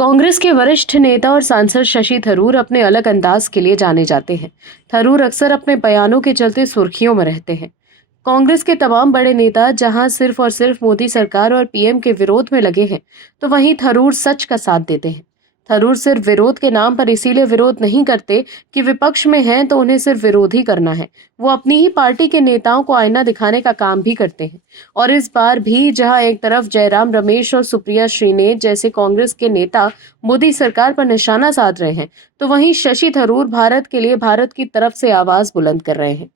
कांग्रेस के वरिष्ठ नेता और सांसद शशि थरूर अपने अलग अंदाज के लिए जाने जाते हैं। थरूर अक्सर अपने बयानों के चलते सुर्खियों में रहते हैं। कांग्रेस के तमाम बड़े नेता जहां सिर्फ और सिर्फ मोदी सरकार और पीएम के विरोध में लगे हैं, तो वहीं थरूर सच का साथ देते हैं। थरूर सिर्फ विरोध के नाम पर इसीलिए विरोध नहीं करते कि विपक्ष में हैं तो उन्हें सिर्फ विरोध ही करना है। वो अपनी ही पार्टी के नेताओं को आईना दिखाने का काम भी करते हैं। और इस बार भी जहां एक तरफ जयराम रमेश और सुप्रिया श्रीनेत जैसे कांग्रेस के नेता मोदी सरकार पर निशाना साध रहे हैं, तो वहीं शशि थरूर भारत के लिए भारत की तरफ से आवाज बुलंद कर रहे हैं।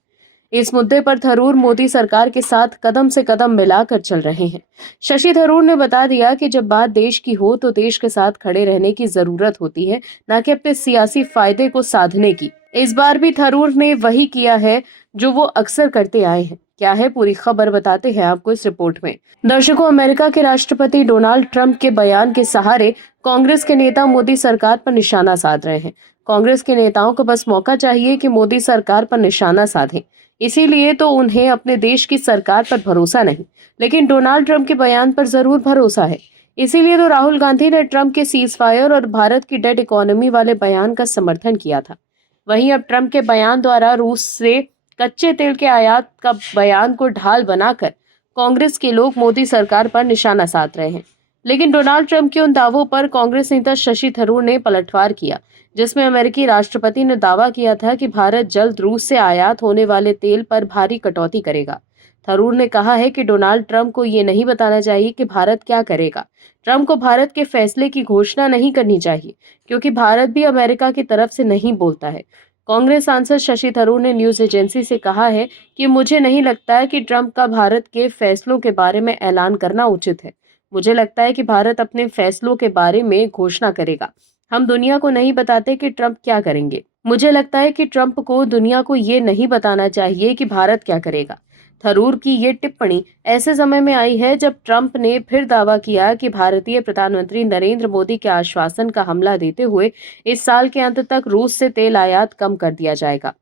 इस मुद्दे पर थरूर मोदी सरकार के साथ कदम से कदम मिलाकर चल रहे हैं। शशि थरूर ने बता दिया कि जब बात देश की हो तो देश के साथ खड़े रहने की जरूरत होती है, न कि अपने सियासी फायदे को साधने की। इस बार भी थरूर ने वही किया है जो वो अक्सर करते आए हैं। क्या है पूरी खबर, बताते हैं आपको इस रिपोर्ट में। दर्शकों, अमेरिका के राष्ट्रपति डोनाल्ड ट्रंप के बयान के सहारे कांग्रेस के नेता मोदी सरकार पर निशाना साध रहे हैं। कांग्रेस के नेताओं को बस मौका चाहिए कि मोदी सरकार पर निशाना साधें। इसीलिए तो उन्हें अपने देश की सरकार पर भरोसा नहीं, लेकिन डोनाल्ड ट्रंप के बयान पर जरूर भरोसा है। इसीलिए तो राहुल गांधी ने ट्रंप के सीज फायर और भारत की डेड इकोनॉमी वाले बयान का समर्थन किया था। वहीं अब ट्रंप के बयान द्वारा रूस से कच्चे तेल के आयात का बयान को ढाल बनाकर कांग्रेस के लोग मोदी सरकार पर निशाना साध रहे हैं। लेकिन डोनाल्ड ट्रंप के उन दावों पर कांग्रेस नेता शशि थरूर ने पलटवार किया, जिसमें अमेरिकी राष्ट्रपति ने दावा किया था कि भारत जल्द रूस से आयात होने वाले तेल पर भारी कटौती करेगा। थरूर ने कहा है कि डोनाल्ड ट्रंप को ये नहीं बताना चाहिए कि भारत क्या करेगा। ट्रंप को भारत के फैसले की घोषणा नहीं करनी चाहिए, क्योंकि भारत भी अमेरिका की तरफ से नहीं बोलता है। कांग्रेस सांसद शशि थरूर ने न्यूज एजेंसी से कहा है कि मुझे नहीं लगता है कि ट्रंप का भारत के फैसलों के बारे में ऐलान करना उचित है। मुझे लगता है कि भारत अपने फैसलों के बारे में घोषणा करेगा। हम दुनिया को नहीं बताते कि ट्रंप क्या करेंगे। मुझे लगता है कि ट्रंप को दुनिया को ये नहीं बताना चाहिए कि भारत क्या करेगा। थरूर की ये टिप्पणी ऐसे समय में आई है जब ट्रंप ने फिर दावा किया कि भारतीय प्रधानमंत्री नरेंद्र मोदी के आश्वासन का हमला देते हुए इस साल के अंत तक रूस से तेल आयात कम कर दिया जाएगा।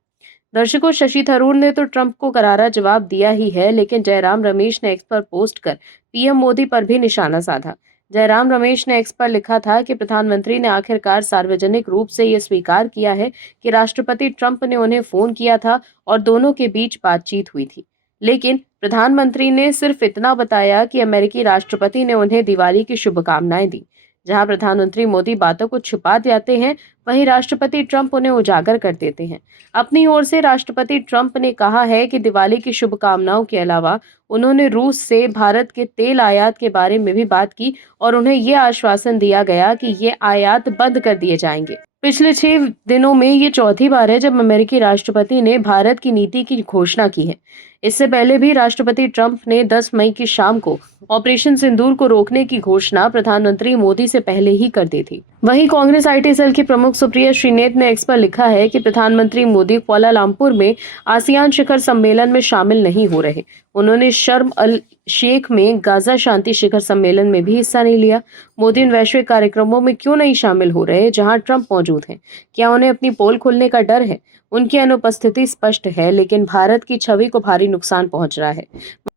दर्शकों, शशि थरूर ने तो ट्रंप को करारा जवाब दिया ही है, लेकिन जयराम रमेश ने एक्स पर पोस्ट कर पीएम मोदी पर भी निशाना साधा। जयराम रमेश ने एक्स पर लिखा था कि प्रधानमंत्री ने आखिरकार सार्वजनिक रूप से यह स्वीकार किया है कि राष्ट्रपति ट्रंप ने उन्हें फोन किया था और दोनों के बीच बातचीत हुई थी। लेकिन प्रधानमंत्री ने सिर्फ इतना बताया कि अमेरिकी राष्ट्रपति ने उन्हें दिवाली की शुभकामनाएं दी। जहां प्रधानमंत्री मोदी बातों को छुपा जाते हैं, वहीं राष्ट्रपति ट्रंप उन्हें उजागर कर देते हैं। अपनी ओर से राष्ट्रपति ट्रंप ने कहा है कि दिवाली की शुभकामनाओं के अलावा उन्होंने रूस से भारत के तेल आयात के बारे में भी बात की और उन्हें यह आश्वासन दिया गया कि ये आयात बंद कर दिए जाएंगे। पिछले 6 दिनों में ये चौथी बार है जब अमेरिकी राष्ट्रपति ने भारत की नीति की घोषणा की है। इससे पहले भी राष्ट्रपति ट्रंप ने 10 मई की शाम को ऑपरेशन सिंदूर को रोकने की घोषणा प्रधानमंत्री मोदी से पहले ही कर दी थी। वहीं कांग्रेस आईटी सेल की प्रमुख सुप्रिया श्रीनेत ने एक्स पर लिखा है कि प्रधानमंत्री मोदी कुआलालंपुर में आसियान शिखर सम्मेलन में शामिल नहीं हो रहे। उन्होंने शर्म अल शेख में गाजा शांति शिखर सम्मेलन में भी हिस्सा नहीं लिया। मोदी इन वैश्विक कार्यक्रमों में क्यों नहीं शामिल हो रहे जहां ट्रंप मौजूद हैं? क्या उन्हें अपनी पोल खोलने का डर है? उनकी अनुपस्थिति स्पष्ट है, लेकिन भारत की छवि को भारी नुकसान पहुंच रहा है।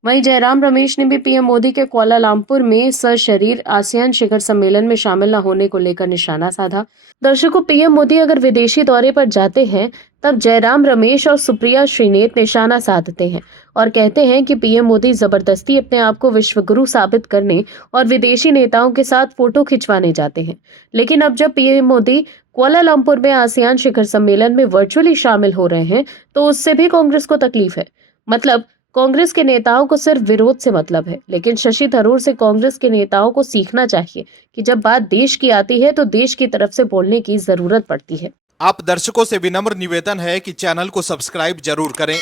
वहीं जयराम रमेश ने भी पीएम मोदी के कुआलालंपुर में सशरीर आसियान शिखर सम्मेलन में शामिल न होने को लेकर निशाना साधा। दर्शकों, पीएम मोदी अगर विदेशी दौरे पर जाते हैं तब जयराम रमेश और सुप्रिया श्रीनेत निशाना साधते हैं और कहते हैं कि पीएम मोदी जबरदस्ती अपने आप को विश्वगुरु साबित करने और विदेशी नेताओं के साथ फोटो खिंचवाने जाते हैं। लेकिन अब जब पीएम मोदी कुआलालंपुर में आसियान शिखर सम्मेलन में वर्चुअली शामिल हो रहे हैं, तो उससे भी कांग्रेस को तकलीफ है। मतलब कांग्रेस के नेताओं को सिर्फ विरोध से मतलब है, लेकिन शशि थरूर से कांग्रेस के नेताओं को सीखना चाहिए कि जब बात देश की आती है तो देश की तरफ से बोलने की जरूरत पड़ती है। आप दर्शकों से विनम्र निवेदन है कि चैनल को सब्सक्राइब जरूर करें